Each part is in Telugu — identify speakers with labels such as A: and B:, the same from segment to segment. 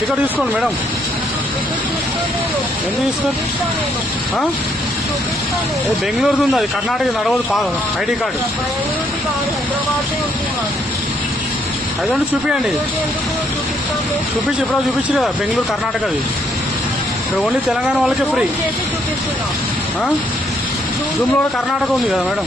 A: టికెట్ తీసుకోండి మేడం. ఎందుకు తీసుకోండి బెంగళూరుది ఉంది అది కర్ణాటక నడవదు ఐడి కార్డు. అదండి చూపించండి చూపించి ఎప్పుడో చూపించి కదా బెంగళూరు కర్ణాటకది. ఇక్కడ ఓన్లీ తెలంగాణ వాళ్ళకే ఫ్రీ. జూమ్లో కూడా కర్ణాటక ఉంది కదా మేడం.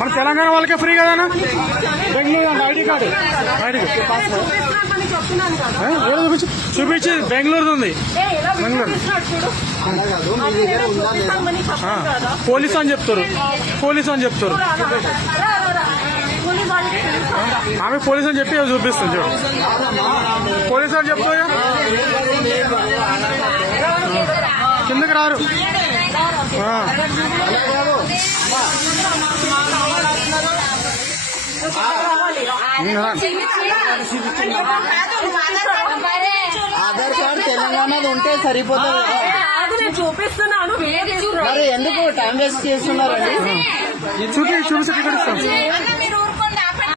A: మన తెలంగాణ వాళ్ళకే ఫ్రీ కదా బెంగళూరు ఐడి కార్డు. ఐడి చూపించి? చూపించి బెంగళూరుది ఉంది.
B: ఏ, ఎలా
A: బెంగళూరు. పోలీస్ అని చెప్తారు. పోలీస్ అని చెప్తారు? ఆమె పోలీస్ అని చెప్పి అది చూపిస్తుంది చూడు. పోలీస్ అని చెప్తా కిందకి రారు.
C: ఆధార్ కార్డు తెలంగాణది ఉంటే సరిపోతుంది
B: చూపిస్తున్నాను.
C: ఎందుకు? టైం వేస్ట్ చేస్తున్నారండి?
A: చూపి ఇస్తాం